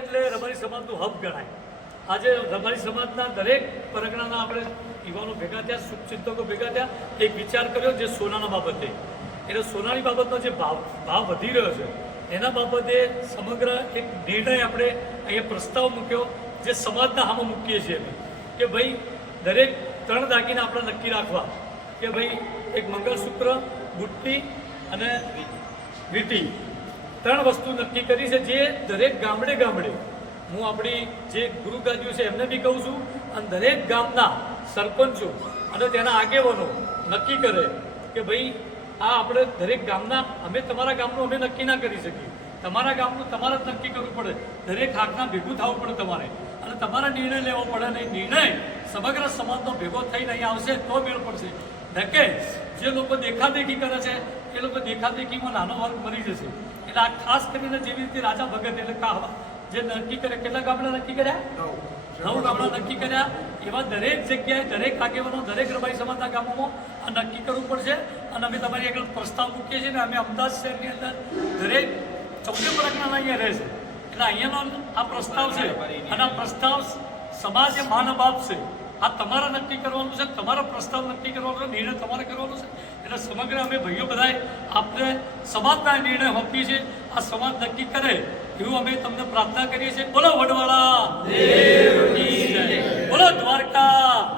એટલે રબારી સમાજનું હબ ગણાય. આજે રબારી સમાજના દરેક પરગણાના આપણે યુવાનો ભેગા થયા, શુભચિંતકો ભેગા થયા, એક વિચાર કર્યો જે સોનાના બાબતે. એટલે સોનાની બાબતનો જે ભાવ વધી રહ્યો છે એના બાબતે સમગ્ર એક નિર્ણય આપણે અહીંયા પ્રસ્તાવ મૂક્યો, જે સમાજના હામાં મૂકીએ છીએ અમે કે ભાઈ દરેક 3 દાગીના આપણે નક્કી રાખવા કે ભાઈ એક મંગળસૂત્ર, બુટ્ટી અને વીંટી 3 વસ્તુ નક્કી કરી છે, જે દરેક ગામડે ગામડે હું આપણી જે ગુરુગાદીઓ છે એમને બી કહું છું, અને દરેક ગામના સરપંચો અને તેના આગેવાનો નક્કી કરે કે ભાઈ આ આપણે દરેક ગામના, અમે તમારા ગામનું અમે નક્કી ના કરી શકીએ, તમારા ગામનું તમારે જ નક્કી કરવું પડે, દરેક હાથના ભેગું થવું પડે તમારે, અને તમારે નિર્ણય લેવો પડે. અને નિર્ણય સમગ્ર સમાજનો ભેગો થઈને અહીં આવશે તો મેળ પડશે. નકે જે લોકો દેખાદેખી કરે છે એ લોકો દેખાદેખીમાં નાનો વર્ગ બની જશે. એટલે આ ખાસ કરીને જેવી રીતે રાજા ભગત એટલે જે નક્કી કરે, કેટલા ગામડા નક્કી કર્યા? 9 ગામડા નક્કી કર્યા. એવા દરેક જગ્યાએ દરેક આગેવાનો, દરેક રબારી સમાજના ગામોમાં આ નક્કી કરવું પડશે. અને અમે તમારી આગળ પ્રસ્તાવ મૂકીએ છીએ ને અમે અમદાવાદ શહેરની અંદર દરેક 14 પરગણાના અહીંયા રહે છે. એટલે અહીંયાનો આ પ્રસ્તાવ છે અને આ પ્રસ્તાવ સમાજ એ માનવ બાપ છે. આ તમારે નક્કી કરવાનું છે, તમારો પ્રસ્તાવ નક્કી કરવાનો છે, નિર્ણય તમારે કરવાનો છે. એટલે સમગ્ર અમે ભાઈઓ બધાએ આપણે સમાજના નિર્ણય હોપીએ છીએ. આ સમાજ નક્કી કરે એવું અમે તમને પ્રાર્થના કરીએ છીએ. બોલો વડવાળા દેવની જય, બોલો દ્વારકા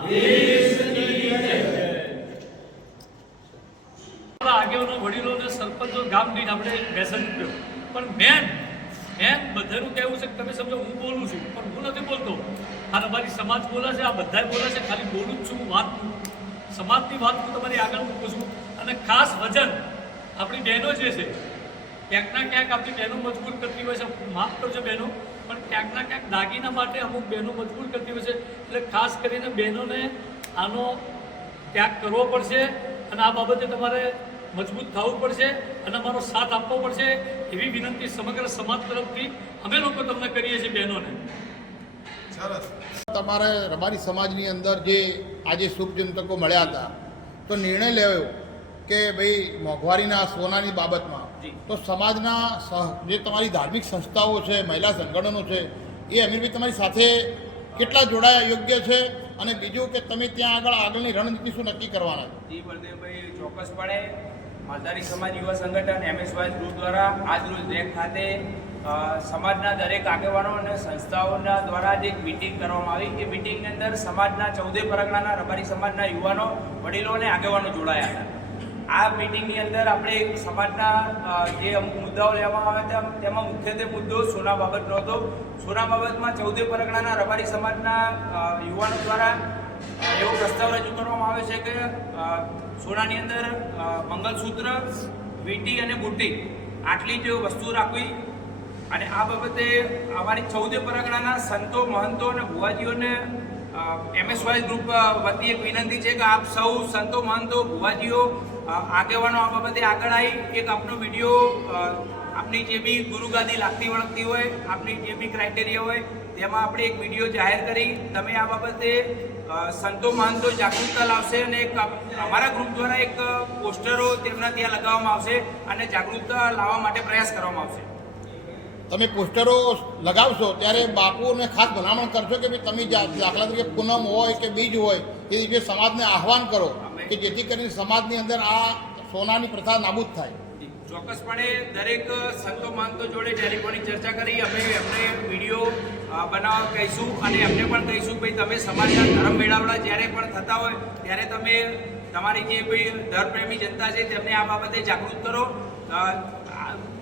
દેવની જય. આગેવાનો, વડીલોને, સરપંચો, ગામ દીઠ આપણે મેસેજ મૂક્યો. પણ મેન બધાનું કહેવું છે કે તમે સમજો હું બોલું છું પણ હું નથી બોલતો, આ અમારી સમાજ બોલે છે, આ બધા બોલે છે, ખાલી બોલું જ છું. હું સમાજની વાત હું તમારી આગળ મૂકું છું. અને ખાસ વજન આપણી બહેનો જે છે, ક્યાંક ના ક્યાંક આપણી બહેનો મજબૂર કરતી હોય છે, માફ કરજો બહેનો, પણ ક્યાંક ના ક્યાંક દાગીના માટે અમુક બહેનો મજબૂર કરતી હોય છે. એટલે ખાસ કરીને બહેનોને આનો ત્યાગ કરવો પડશે અને આ બાબતે તમારે મજબૂત થવું પડશે અને અમારો સાથ આપવો પડશે. એવી વિનંતી સમગ્ર સમાજ તરફથી અમે લોકો તમને કરીએ છીએ બહેનોને. સરસ. તમારે રબારી સમાજની અંદર જે આજે શુભચિંતકો મળ્યા હતા તો નિર્ણય લેવો કે ભાઈ મોંઘવારીના સોનાની બાબતમાં તો સમાજના જે તમારી ધાર્મિક સંસ્થાઓ છે, મહિલા સંગઠનો છે, એ અમીરભાઈ તમારી સાથે કેટલા જોડાયા યોગ્ય છે? અને બીજું કે તમે ત્યાં આગળની રણનીતિ શું નક્કી કરવાના છો? જી બળદેવભાઈ, ચોક્કસપણે માલધારી સમાજ યુવા સંગઠન MSY ગ્રુપ દ્વારા આજ રોજ રેક ખાતે સમાજના દરેક આગેવાનો અને સંસ્થાઓના દ્વારા જે એક મિટિંગ કરવામાં આવી. એ મિટિંગની અંદર સમાજના 14 પરગણાના રબારી સમાજના યુવાનો, વડીલો અને આગેવાનો જોડાયા હતા. આ મિટિંગની અંદર આપણે સમાજના જે અમુક મુદ્દાઓ લેવામાં આવ્યા હતા તેમાં મુખ્યત્વે મુદ્દો સોના બાબતનો હતો. સોના બાબતમાં 14 પરગણાના રબારી સમાજના યુવાનો દ્વારા એવો પ્રસ્તાવ રજૂ કરવામાં આવે છે કે સોનાની અંદર મંગલસૂત્ર, વીંટી અને બુટ્ટી આટલી જ વસ્તુ રાખવી. અને આ બાબતે અમારી 14 પરગણાના સંતો, મહંતો અને ભુવાજીઓને MSY ગ્રુપ વતી એક વિનંતી છે કે આપ સૌ સંતો, મહંતો, ભુવાજીઓ, આગેવાનો આ બાબતે આગળ આવી એક આપનો વિડીયો, આપની જે બી ગુરુગાદી લાગતી વળગતી હોય, આપની જે બી ક્રાઇટેરિયા હોય તેમાં આપણે એક વિડીયો જાહેર કરી તમે આ બાબતે સંતો, મહંતો જાગૃતતા લાવશે. અને એક અમારા ગ્રુપ દ્વારા એક પોસ્ટરો તેમના ત્યાં લગાવવામાં આવશે અને જાગૃતતા લાવવા માટે પ્રયાસ કરવામાં આવશે. તમે પોસ્ટરો લગાવશો ત્યારે બાપુને ખાસ ભલામણ કરશો કે ભાઈ તમે દાખલા તરીકે પૂનમ હોય કે બીજ હોય એ રીતે સમાજને આહવાન કરો કે જેથી કરીને સમાજની અંદર આ સોનાની પ્રથા નાબૂદ થાય. ચોક્કસપણે દરેક સંતો, મહંતો જોડે ટેલિફોનિક ચર્ચા કરી અમે એમને વિડીયો બનાવવા કહીશું અને એમને પણ કહીશું ભાઈ તમે સમાજના ધર્મ મેળાવડા જ્યારે પણ થતા હોય ત્યારે તમે તમારી જે કોઈ ધર્મપ્રેમી જનતા છે તેમને આ બાબતે જાગૃત કરો.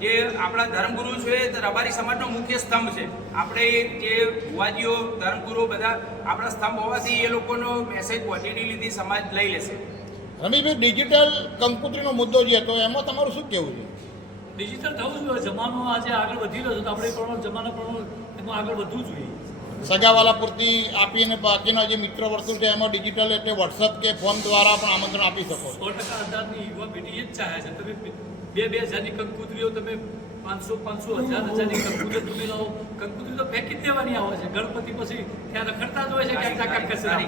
જે આપણા ધર્મગુરુ છે તે રબારી સમાજનો મુખ્ય સ્તંભ છે. આપણે જે ભુવાજીઓ, ધર્મગુરુ બધા આપણા સ્તંભ હોવાથી એ લોકોનો મેસેજ પોઝિટિવલી સમાજ લઈ લેશે. રમીભાઈ, ડિજિટલ કંકોત્રીનો મુદ્દો જે હતો એમાં તમારું શું કહેવું છે? ડિજિટલ થવું જોઈએ. જમાનો આજે આગળ વધી રહ્યો છે તો આપણે પણ જમાના પ્રમાણે એમાં આગળ વધવું જોઈએ. સગાવાલા પૂરતી આપીને બાકીના જે મિત્ર વર્તુળ છે એમાં ડિજિટલ એટલે વોટ્સઅપ કે ફોન દ્વારા પણ આમંત્રણ આપી શકો. 100% અંદાજની યુવા પેઢી એ જ ચાહે છે. તમે 2,000ની કંકુતરીઓ, તમે 500, 1000ની કંકુતરી તમે લાવો. કંકુતરી તો ફેંકી જ દેવાની આવે છે. ગણપતિ પછી ત્યાં રખડતા જ હોય છે ક્યાંક કચરા.